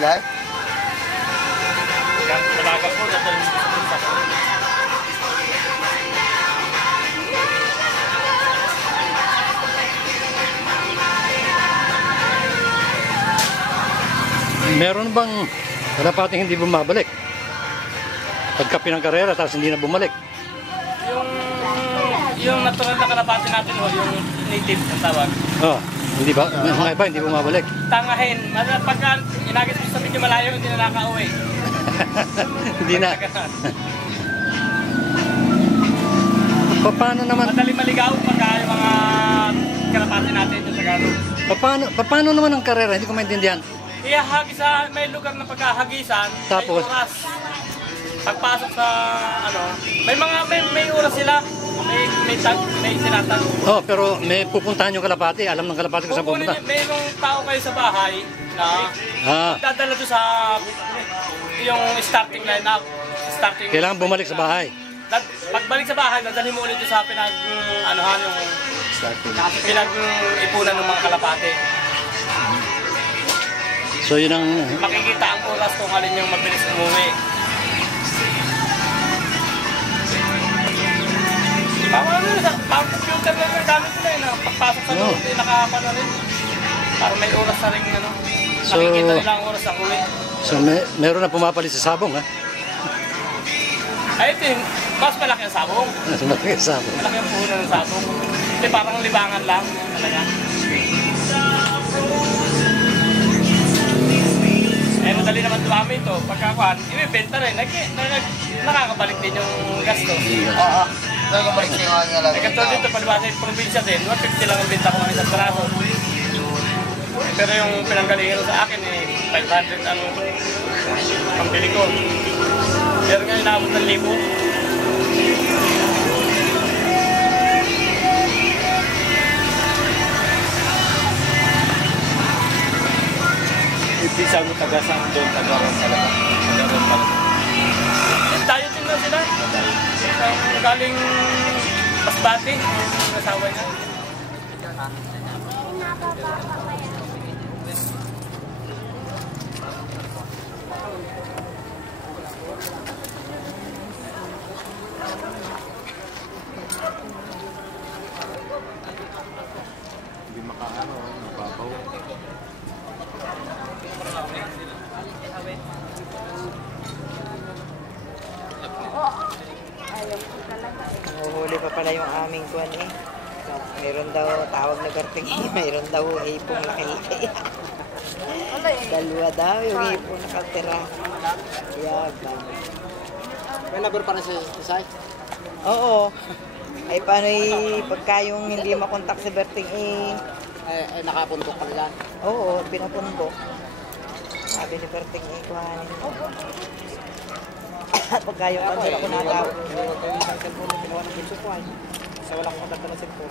pilay? Talaga po, dadalhin mo sa Meron bang kalapating hindi bumabalik? Pagka pinangkarera tapos hindi na bumalik? Yung natural na kalapati natin, yung native na tawag. Oh, hindi ba? Mga iba hindi bumabalik. Tangahin. Pagka inagit mo sa medyo malayo, hindi na nakauwi. Hindi na. Paano naman? Madali maligaw pagka yung mga kalapati natin sa Tagalog. Paano naman ang karera? Hindi ko maintindihan. Ihahagisa, may lugar na pagkahagisan, Tapos? may oras. Pagpasok sa may oras sila. May sinatag. Oh, pero may pupuntahan yung kalapati. Alam ng kalapati kung saan pupunta. Mayroong tao kayo sa bahay na dadala doon sa yung starting line-up. Kailangan bumalik sa bahay. Pagbalik sa bahay, dadalhin mo ulit doon sa pinag-ipunan ng mga kalapati. So yun ang... Makikita ang oras kung alin yung mabilis umuwi. Pang computer lang yung gamit nila yun. Pagpasok sa loob, nakakapano rin. Para may oras na rin, nakikita nila ang oras ang uwi. So meron na pumapalit sa sabong, ha? Ay, ito mas malaki ang sabong. Mas malaki ang sabong. Malaki ang puhunan ng sabong. Hindi, parang libangan lang. Talaga. Eh, madali naman dumami ito. Pagkakuhan, ibibenta rin. Nakakabalik din yung gasto. Oo. Nakakabalik siya nga lang. Eh, katulad dito, palibasa yung probinsya din, 150 lang ang benta ko ng isang braso. Pero yung pinanggalingan sa akin, 500 ang pambili ko. Pero ngayon, naabot ng 1,000. Ibisa mo tagasang doon, tagaron talaga. Tagaron talaga. Tayo din na sila. Galing Masbate, yung asawa niya. Hindi makaano, mababaw. Nahuhuli pa pala yung aming kuwan eh. Mayroon daw tawag na garting mayroon daw hipong laki-laki. Dalawa daw yung hipong nakatira. Yabang. May number pa rin si Sai? Oo. Ay paano pagka yung hindi makontak si Berting Nakapuntok pa nila. Oo, pinapuntok. Sabi ni Berting kuhanin. Pagka yung kanila ko natawag. Yung isang cellphone yung pinuha ng pinso ko ay. Sa walang kontak na cellphone.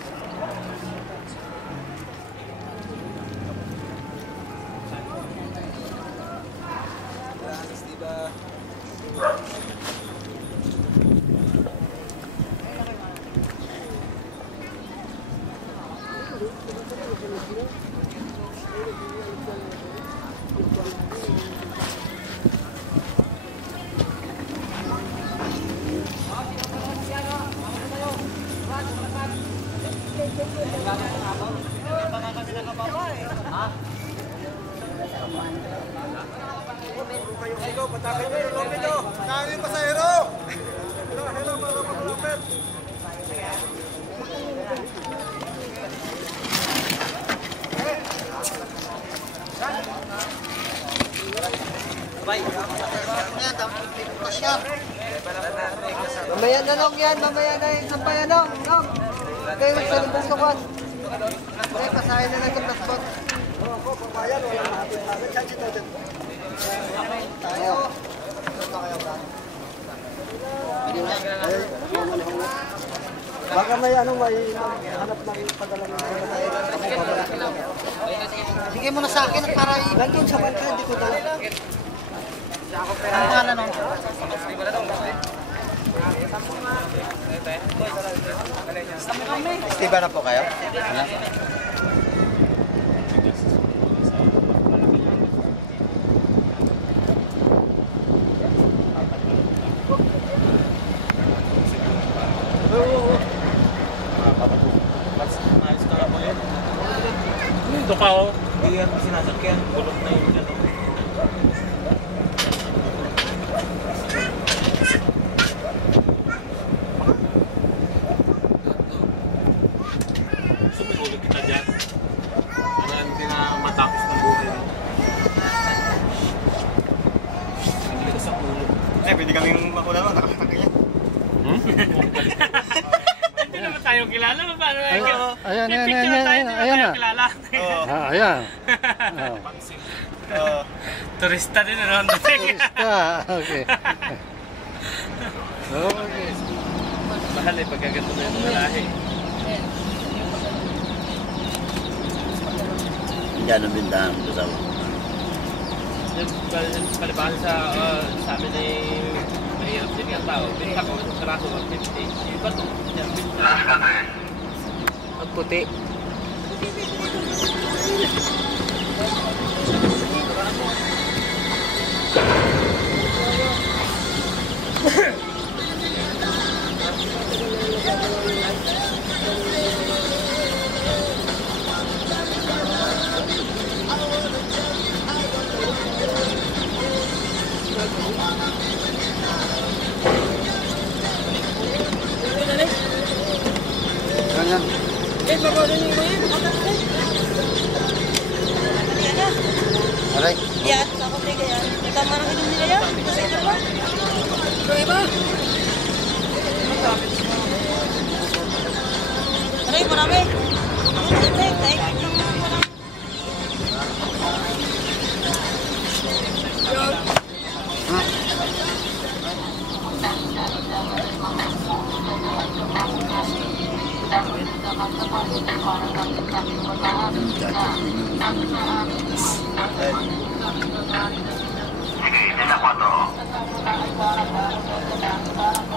Mamaya na lang yan, mamaya na yung sampay ano, no? Okay, magsalubong sukot. Okay, pasahin na lang sa plaspot. Tayo. Baka may may hanap ng padala ng Bigay mo na sa akin at para nandun sa banka, hindi ko dala. ang pangalan nun. Diba na po kayo? pa oh. Hindi yan sinasakyan. Bulok na yung ano. Sumihulog kita dyan. Para hindi na matapos ng buhay mo. Hindi ka sa ulo. Pwede kaming makulang lang, nakakakaya. Hindi naman tayo kilala. Paano Ayan, ayan, ayan, picture ayan, tayo, ayan, hindi naman ayan tayo na. kilala. Ayan. Oh. Turista din ano. Turista. Okay. Okay. Mahal eh, pagkaganto na yung malahi. Diyan ang bintahan ko sa Palibasa sa amin ay mahirap din ang tao. Binta ko, isang karaso, 150. Yung bato, yan, binta. Magputi. Ganyan. Aray. Yan, ako tiga yan. May tama ng inom nila yan. Kasi ito ba? Ito iba? Aray, marami. Tayo lang marami. Sige, 4.